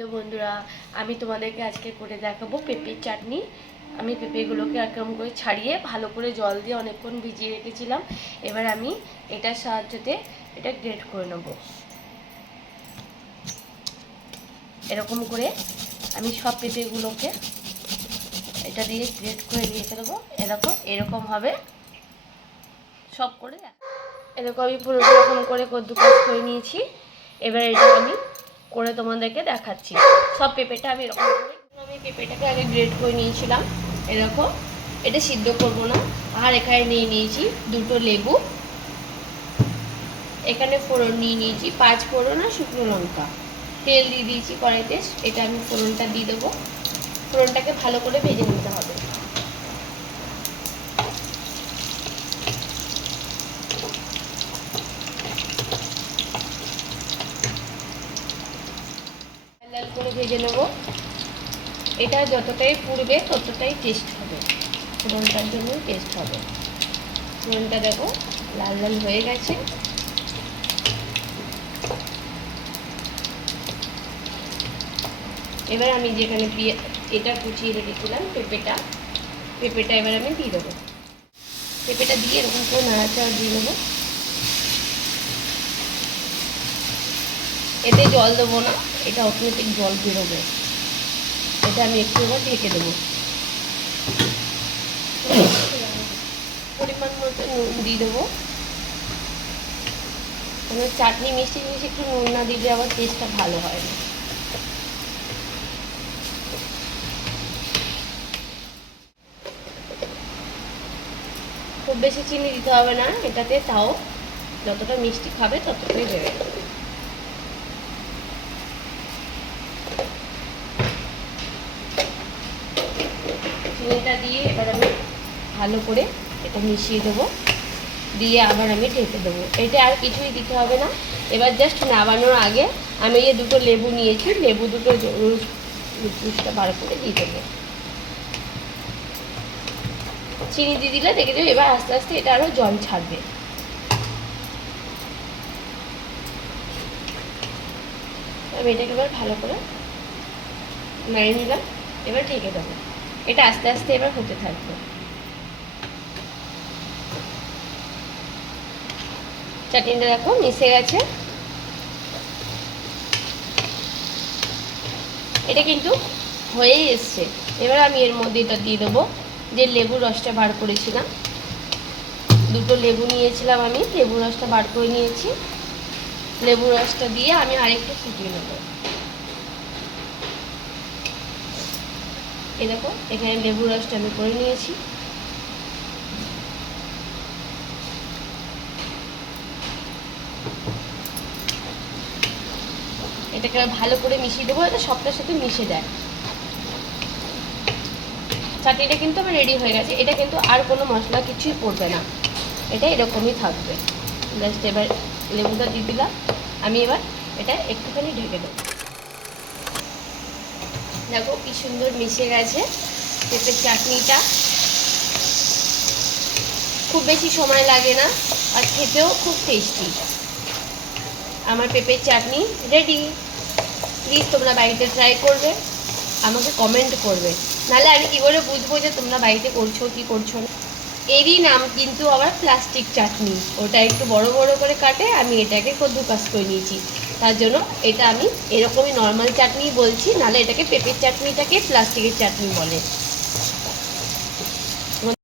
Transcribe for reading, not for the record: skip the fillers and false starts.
Hello বন্ধুরা, আমি তোমাদেরকে আজকে করে দেখাবো পেঁপের চাটনি। আমি পেঁপেগুলোকে এরকম করে ছাড়িয়ে ভালো করে জল দিয়ে অনেকক্ষণ ভিজিয়ে রেখেছিলাম। এবার আমি এটার সাহায্যে এটা গ্রেট করে নেব। এরকম করে আমি সব পেঁপেগুলোকে এটা দিয়ে গ্রেট করে রেখে দেবো। এরকম হবে সব করে। এরকম আমি পুরো এরকম করে কদ্দুকাস করে নিয়েছি। এবার এটা আমি করে তোমাদেরকে দেখাচ্ছি। সব পেঁপেটা আমি এরকম করে পেঁপেটাকে আগে গ্রেট করে নিয়েছিলাম। এরকম এটা সিদ্ধ করবো না। আর এখানে নিয়ে নিয়েছি দুটো লেবু, এখানে ফোড়ন নিয়ে নিয়েছি 5 ফোড়ন আর শুকনো লঙ্কা, তেল দিয়ে দিয়েছি কড়াইতে। এটা আমি ফোড়নটা দিয়ে দেবো। ফোড়নটাকে ভালো করে ভেজে নিতে হবে। লাল করে ভেজে নেব। এটা যতটাই পুড়বে ততটাই টেস্ট হবে, ফোড়নটার জন্য টেস্ট হবে। ফোড়নটা দেখো লাল লাল হয়ে গেছে। এবার আমি যেখানে এটা কুচিয়ে রেখেছিলাম পেঁপেটা এবার আমি দিয়ে দেবো। পেঁপেটা দিয়ে এরকম করে নাড়াচাড়া দিয়ে দেবো। এতে জল দেবো না, এটা অটোমেটিক জল বেরোবে। এটা আমি একটু এবার ঢেকে দেবো। পরিমাণ মতো নুন দিয়ে দেবো। কোনো চাটনি মিষ্টি জিনিস একটু নুন না দিলে আবার টেস্টটা ভালো হয় না। খুব বেশি চিনি দিতে হবে না এটাতে, তাও যতটা মিষ্টি খাবে ততটাই দেবে। চিনিটা দিয়ে এবার আমি ভালো করে এটা মিশিয়ে দেবো, দিয়ে আবার আমি ঢেকে দেবো। এটা আর কিছুই দিতে হবে না। এবার জাস্ট নামানোর আগে আমি এই দুটো লেবু নিয়েছি, লেবু দুটো জুসটা বার করে দিয়ে দেবো। চিনি দিয়ে দিলে দেখে দেবো এবার আস্তে আস্তে এটা আরও জল ছাড়বে। আমি এটাকে এবার ভালো করে নাড়িয়ে নিলাম। এবার ঢেকে দেবো। এটা আস্তে আস্তে এবার হতে থাকবে। চাটনিটা দেখো মিশে গেছে। এটা কিন্তু হয়েই এসছে। এবার আমি এর মধ্যে এটা দিয়ে দেবো যে লেবুর রসটা বার করেছিলাম। দুটো লেবু নিয়েছিলাম, আমি লেবুর রসটা বার করে নিয়েছি। লেবুর রসটা দিয়ে আমি আরেকটু ফুটিয়ে নেবো। এই দেখো এখানে লেবুর রসটা আমি করে নিয়েছি। এটাকে ভালো করে মিশিয়ে দেবো, এটা সবটার সাথে মিশে যায়। চাটনিটা কিন্তু আমার রেডি হয়ে গেছে। এটা কিন্তু আর কোনো মশলা কিছুই পড়বে না, এটা এরকমই থাকবে। জাস্ট এবার লেবুটা দিয়ে দিলাম। আমি এবার এটা একটুখানি ঢেকে দেবো। দেখো কি সুন্দর মিশে গেছে পেঁপের চাটনিটা। খুব বেশি সময় লাগে না আর খেতেও খুব টেস্টি। আমার পেঁপের চাটনি রেডি। প্লিজ তোমরা বাড়িতে ট্রাই করবে, আমাকে কমেন্ট করবে, নাহলে আমি কী করে বুঝবো যে তোমরা বাড়িতে করছো কি করছো না। এরই নাম কিন্তু আবার প্লাস্টিক চাটনি। ওটা একটু বড় বড় করে কাটে, আমি এটাকে কদ্দুকাস করে নিয়েছি। তার জন্য এটা আমি এরকমই নর্মাল চাটনি বলছি, নাহলে এটাকে পেঁপের চাটনিটাকে প্লাস্টিকের চাটনি বলে।